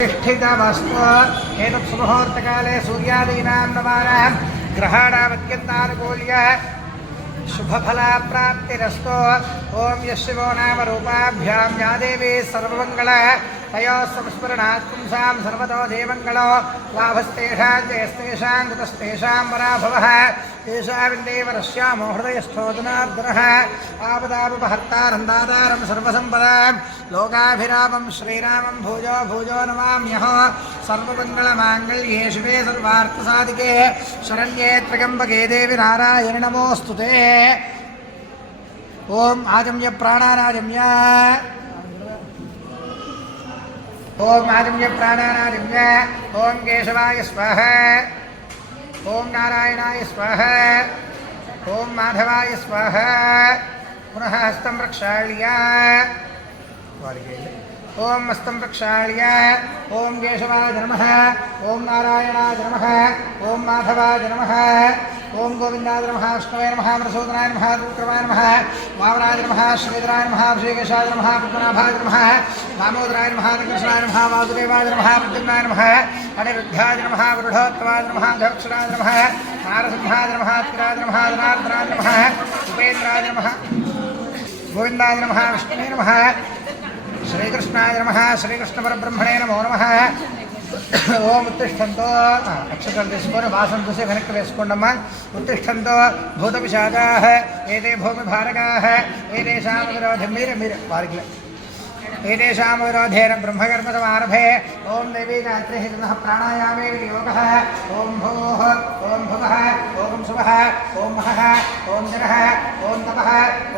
स्थितमस्तु एतत् सुमुहूर्तकाले सूर्यादीनां नवानां ग्रहाणामत्यन्तानुकूल्यः शुभफलप्राप्तिरस्तु। ओं यशिवो नाम रूपाभ्यां या देवी सर्वमङ्गलः तयोः संस्मरणात् पुंसां सर्वतो देवमङ्गलो लाभस्तेषां जयस्तेषां कुतस्तेषां पराभवः तेषामिन्देव रश्यामो हृदयस्थो जनार्दनः आपदापहर्तारन्दातारं सर्वसम्पदां लोकाभिरामं श्रीरामं भूजो भूजो नमाम्यहो। सर्वमङ्गलमाङ्गल्ये शिवे सर्वार्थसाधिके शरण्ये त्र्यम्बके देवी नारायणि नमोऽस्तुते। ओम आजम्य प्राणानाजम्य ओम आजम्य प्राणानाजम्य ओम केशवाय स्वाहा ओम नारायणाय स्वाहा ओम माधवाय स्वाहा। पुनः हस्तं प्रक्षाल्य ओम हस्तं प्रक्षाल्य ओम केशवाय नमः ओम नारायणाय नमः ओम माधवाय नमः ओम गोविंदाय नमः विष्णवे नमः मधुसूदनाय नमः विक्रमाय नमः वामनाय नमः श्रीधराय नमः श्रीकेशाय नमः पद्मनाभाय नमः दामोदराय नमः कृष्णाय नमः वासुदेवाय नमः प्रद्युम्नाय नमः अनिरुद्धाय नमः वरुणोत्तमाय नमः दक्षिणाय नमः नारसिंहाय नमः त्रिराय नमः जनार्दनाय नमः उपेन्द्राय नमः गोविंदाय नमः विष्णवे नमः श्रीकृष्णाय नमः श्रीकृष्णपरब्रह्मणे नमो नमः। ओम उत्तिष्ठन्तो अक्षतल తీసుకొని వాసం చూసి వెనక్కి వేసుకోండమ్మా। उत्तिष्ठन्तो भूतपिशाचाः एते भूमिभारकाः एतेषां विरोधे మీరే వారికి एतेषां विरोधेन ब्रह्मकर्मसमारभे ओम देवी गायत्री हितः प्राणायामे विनियोगः ओम भूः ओम भुवः ओम सुवः ओम महः ओम जनः ओम तपः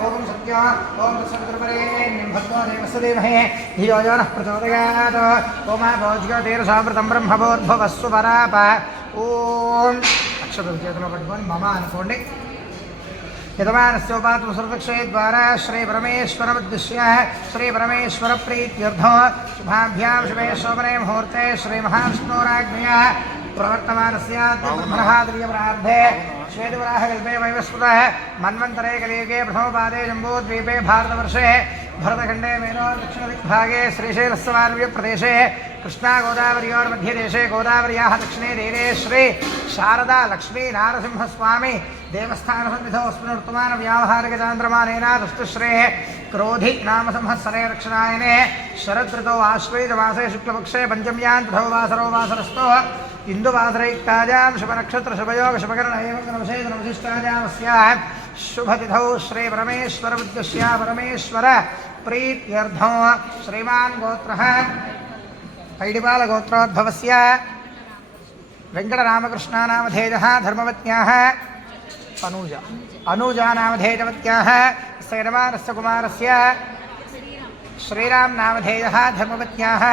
ओम सत्यो ओम सवितुर्वरेण्यं भर्गो देवस्य धीमहि धियो यो नः प्रचोदयात् ओम भोज्योतिर्सामृतं ब्रह्मभूर्भुवस्सु वराप। ओम अक्षतल చేతిలో పట్టుకొని మమ అనుకోండి। यजमानस्योपात्म सर्वक्षय द्वारा श्री परमेश्वरमुद्दिश्य श्री परमेश्वर प्रीत्यर्थं शुभाभ्यां शुभे शोभने मुहूर्ते श्री महाविष्णोराज्ञया प्रवर्तमानस्य ब्रह्मणाद्रियप्रार्थे श्वेतवराहकल्पे वैवस्वतः मन्वन्तरे कलियुगे प्रथमपादे जम्बूद्वीपे भारतवर्षे भरतखण्डे मेनो दक्षिणदिग्भागे श्रीशैलस्यमानवीयप्रदेशे कृष्णा गोदावर्योर्मध्यदेशे गोदावर्याः दक्षिणे तीरे श्री शारदा लक्ष्मी नारसिंहस्वामी देवस्थानसन्निधौ अस्मिन् वर्तमानव्यावहारिकचान्द्रमानेन तुष्टुश्रेः क्रोधि नाम संवत्सरे दक्षिणायने शरदृतौ आश्वेजमासे शुक्लपक्षे पञ्चम्यां तथो वासरो वासरस्थो इन्दुवासरैक्तायां शुभनक्षत्रशुभयोग शुभकरण एवं नवशेषनवशिष्टायामस्याः शुभतिथौ श्री परमेश्वरमुद्दिश्य परमेश्वर प्रीत्यर्थं श्रीमान् गोत्रः पैडिपालगोत्रोद्भवस्य वेङ्कटरामकृष्णानामधेयः धर्मपत्न्याः अनुजा अनुजानामधेयवत्याः यजमानस्य कुमारस्य श्रीरामनामधेयः धर्मपत्न्याः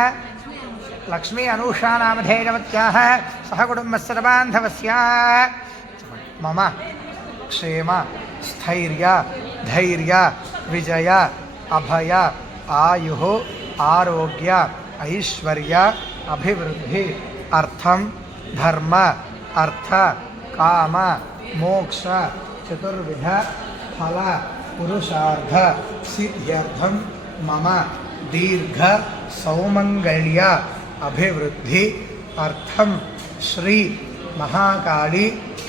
लक्ष्मी अनूषानामधेयवत्याः सहकुटुम्बस्य बान्धवस्य मम क्षेम स्थैर्य धैर्य विजय अभय आयुः आरोग्य ऐश्वर्य अभिवृद्धि अर्थम धर्म अर्थ काम मोक्ष चतुर्विध फल पुरुषार्थ सिद्ध्यर्थम मम दीर्घ सौमंगल्य अभिवृद्धि अर्थम श्री महाकाली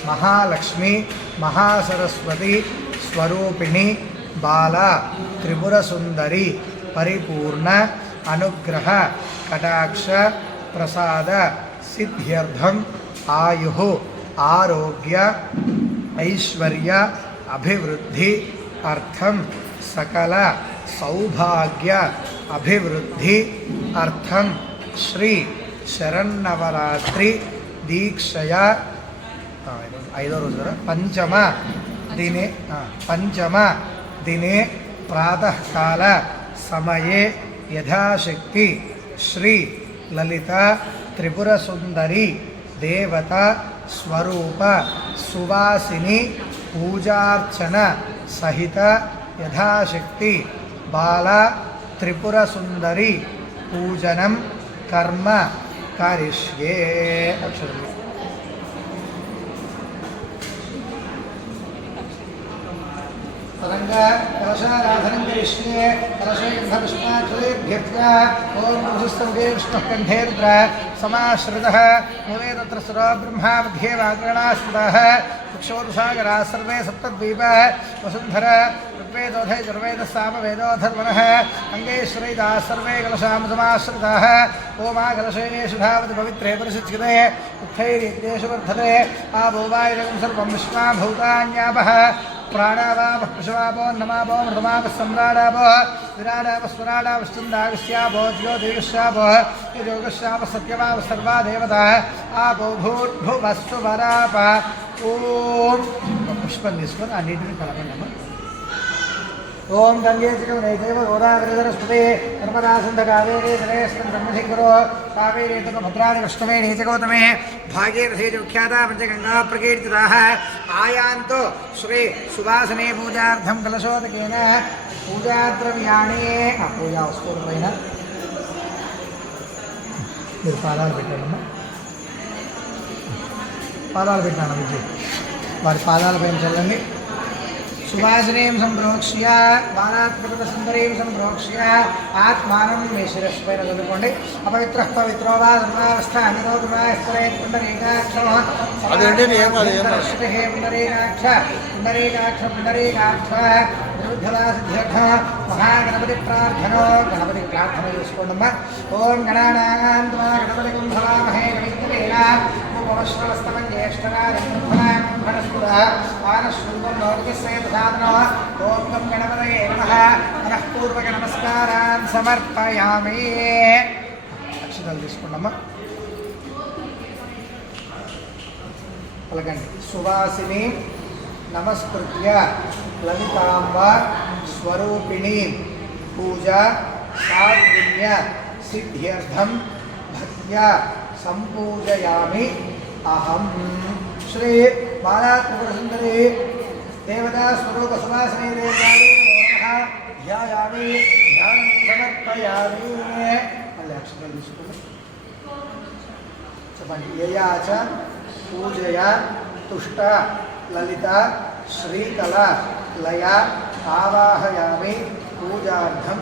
महालक्ष्मी महासरस्वती स्वरूपिणी बाला त्रिपुरसुंदरी परिपूर्ण अनुग्रह कटाक्ष प्रसाद सिद्ध्यर्थम आयुः आरोग्य ऐश्वर्य अभिवृद्धि अर्थम सकल सौभाग्य अभिवृद्धि अर्थम श्री शरन्नवरात्रि दीक्षया ऐदो रोज पंचम दिने प्रातः काल समये यथाशक्ति श्री ललिता त्रिपुरसुंदरी देवता स्वरूप सुवासिनी पूजार्चन सहित यथाशक्ति बाला त्रिपुरसुंदरी पूजनम कर्म करिष्ये। तदंग कलशाराधनं करिष्ये कलशे गन्धपुष्पाक्षतेभ्यर्च्य ॐ वसुस्तमुखे विष्णुकण्ठे रुद्र समाश्रितः मूले तत्र सुरो ब्रह्मा मध्ये वाग्रणास्पदः चक्षुर्सागराः सर्वे सप्तद्वीपा वसुन्धर ऋग्वेदोधे यजुर्वेदः सामवेदोऽथर्वणः अङ्गेश्वरैदाः सर्वे कलशामसमाश्रिताः ओमा कलशेषु धावति पवित्रे परिशुच्यते उत्थैर्यज्ञेषु वर्धते आभो वायुरगं सर्वं विश्वा भूतान्यापः प्राणावापः पशुवापो नमापो मृतमापः सम्राडापो विराडापः स्वराडापश्चन्दागस्यापो ज्योतिगस्यापो योगस्यापः सत्यवापः सर्वा देवताः आपो भूर्भुवस्सुवराप ओम पुष्पं తీసుకొని అన్నిటిని కలపండి ओम गंगे चैव गोदावरीधरस्पते नर्मदासिन्ध कावेरी जलेऽस्मिन् ब्रह्मशङ्करो कावेरी ततो भद्राणि वैष्णवे नीचगौतमे भागीरथी विख्याता पंचगंगा प्रकीर्तिताः आयान्तो श्री सुवासने पूजार्थं कलशोदकेन पूजाद्रव्याणि पूजा वस्तुपैन మీరు పాదాలు పెట్టారమ్మా పాదాలు పెట్టాను విజయ్ వారి పాదాలపైన చల్లండి सुवासिनीं संप्रोक्ष्य बालात्मकसुन्दरीं संप्रोक्ष्य आत्मानं मे शिरस्पैन चलुकोंडि अपवित्रः पवित्रो वा धर्मावस्था अनिरोधमास्त्रे पुण्डरीकाक्षः हे पुण्डरीकाक्ष पुण्डरीकाक्ष पुण्डरीकाक्ष निर्बुद्धवासिद्ध्यर्थ महागणपति प्रार्थनो गणपति प्रार्थना చేసుకోండమ్మా ఓం గణానాం త్వా గణపతిం భవామహే కవిత్వేన उपवश्रवस्तमं ज्येष्ठराजं फणस्फुरः आनश्रुतं नोर्विस्वेदसाधनो ॐ गं गणपतये नमः मनः पूर्वकनमस्कारान् समर्पयामि అక్షతలు తీసుకున్నామా పలకండి సువాసిని నమస్కృత్య లలితాంబ స్వరూపిణి పూజ సాద్విన్య సిద్ధ్యర్థం భక్త్యా संपूजयामि अहम श्री बालात्मकसुन्दरी देवता स्वरूप सुवासिनी देवतायै नमः ध्यायामि ध्यानं समर्पयामि मళ్ళీ అక్షరాలు తీసుకోండి చెప్పండి యయా చ పూజయా తుష్ట లలిత శ్రీకళ లయ ఆవాహయామి పూజార్థం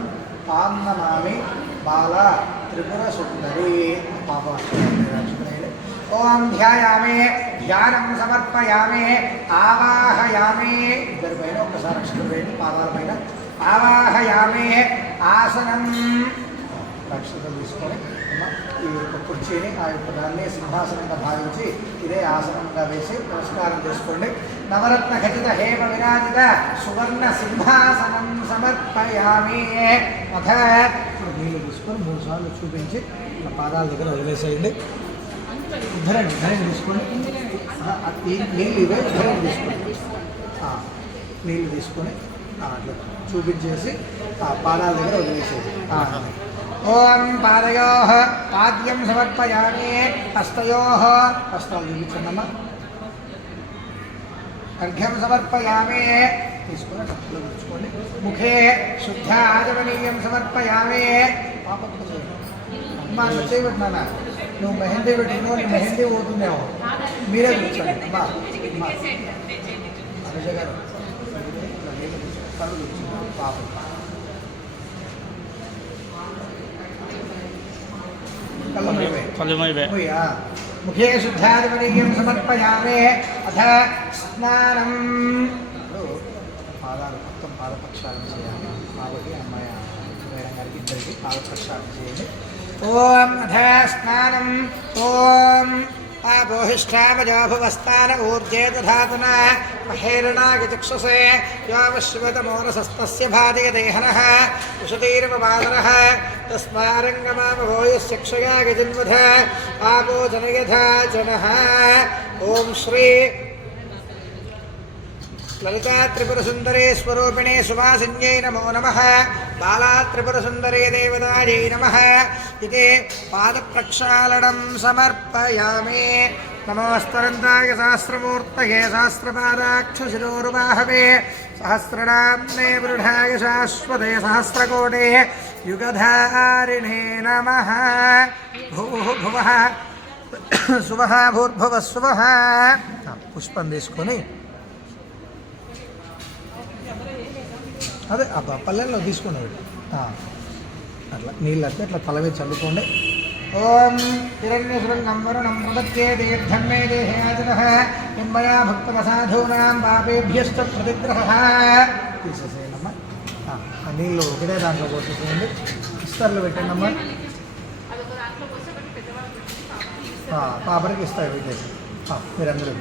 తాం నమామి బాల त्रिपुर सुंदरी ओम ध्यायामे ध्यानं समर्पयामे आवाहयामे इधर पైన ఒకసారి అక్షరం వేయండి పాదాల పైన ఆవాహయామే ఆసనం అక్షరం తీసుకొని ఈ యొక్క కుర్చీని ఆ యొక్క దాన్ని సింహాసనంగా భావించి ఇదే ఆసనంగా వేసి నమస్కారం చేసుకోండి నవరత్న ఖచ్చిత హేమ విరాజిత సువర్ణ సింహాసనం సమర్పయామి అథ నీళ్ళు తీసుకొని 3 సార్లు చూపించి ఆ పాదాల దగ్గర వదిలేసేయండి ధరణి తీసుకోండి నీళ్ళు ఇవే ధరణి తీసుకోండి నీళ్ళు తీసుకొని అట్లా చూపించేసి ఆ పాదాల దగ్గర వదిలేసేయండి ఓం పాదయోః పాద్యం సమర్పయామి హస్తయోః హస్తాలు చూపించండమ్మా अर्घ्यं समर्पयामि తీసుకొని కప్పులో ఉంచుకోండి ముఖే శుద్ధ ఆజమనీయం సమర్పయామి పాపకు అమ్మా చేయబట్టినా నువ్వు మెహందీ పెట్టినావు నీ మెహందీ పోతున్నావు మీరే కూర్చోండి అమ్మా అమ్మా అనుజ గారు కళ్ళు పాపం मुखे शुद्धादिपनीयं समर्पयामि अथ स्नानं పాదాలు మొత్తం పాదప్రక్షాళన చేయాలి కాబట్టి అమ్మాయి మేడం గారికి ఇద్దరికి పాదప్రక్షాళన చేయండి ఓం అథ స్నానం ఓం आपोहिष्ठामजोभुवस्थान ऊर्जे दधातन महेरणागचक्षुषे योमश्वतमोनसस्तस्य भादयदेहनः उषतीर्मपादनः तस्मारङ्गमामभूयश्चक्षया गजन्वध आपो जनयथा जनः ॐ श्री ललिता त्रिपुरसुन्दरे स्वरूपिणे सुवासिन्यै नमो नमः बाला त्रिपुरसुन्दरे देवतायै नमः इति पादप्रक्षालनं समर्पयामि नमोस्तरन्ताय सहस्रमूर्तये सहस्रपादाक्षशिरोरुबाहवे सहस्रनाम्ने वृढाय शाश्वते सहस्रकोटे युगधारिणे नमः भुवः भुवः सुवः भूर्भुवः सुवः पुष्पं తీసుకొని అదే పల్లెల్లో తీసుకోండి అట్లా నీళ్ళు అయితే అట్లా తల మీద చల్లుకోండి. ఓం హిరణ్యశృంగం వరుణం ప్రపద్యే తీర్థం మే దేహాజనః యన్మయా భక్తమసాధూనాం పాపేభ్యశ్చ ప్రతిగ్రహः. తీసేసేయండమ్మా. ఆ నీళ్ళు ఒకటే దాంట్లో పోసేసేయండి. ఇస్తర్లు పెట్టండి అమ్మా. పాపరికి ఇస్తారు పెట్టేసి మీరందరూ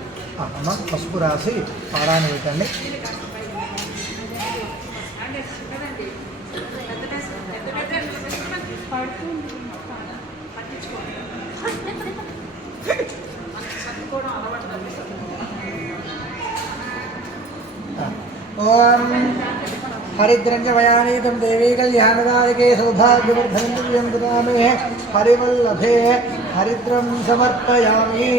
అమ్మ పసుపు రాసి పారాన్ని పెట్టండి. ఓం హరిద్రంజ వయానీతం దేవీ కళ్యాణదాయకే సౌభాగ్యవర్ధనం దివ్యం దదామి హరివల్లభే హరిద్రం సమర్పయామి.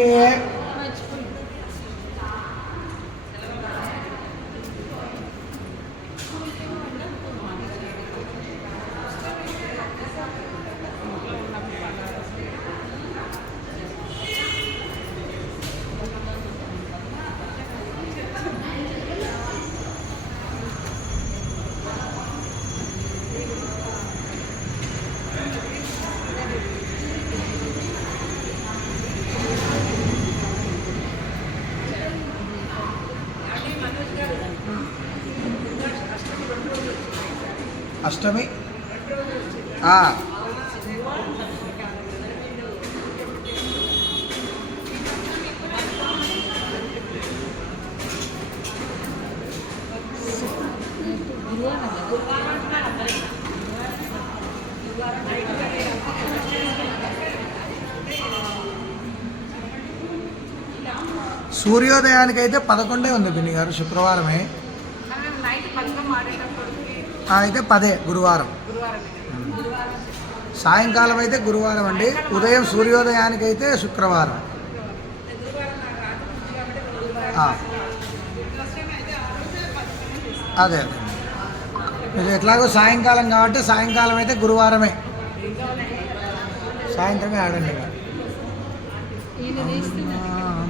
అష్టమి సూర్యోదయానికైతే 11 ఉంది పిన్ని గారు, శుక్రవారమే. అయితే 10 గురువారం. సాయంకాలం అయితే గురువారం అండి. ఉదయం సూర్యోదయానికైతే శుక్రవారం. అదే అదే ఇది ఎట్లాగో సాయంకాలం కాబట్టి సాయంకాలం అయితే గురువారమే. సాయంత్రమే ఆడండి.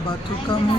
బతుకమ్మ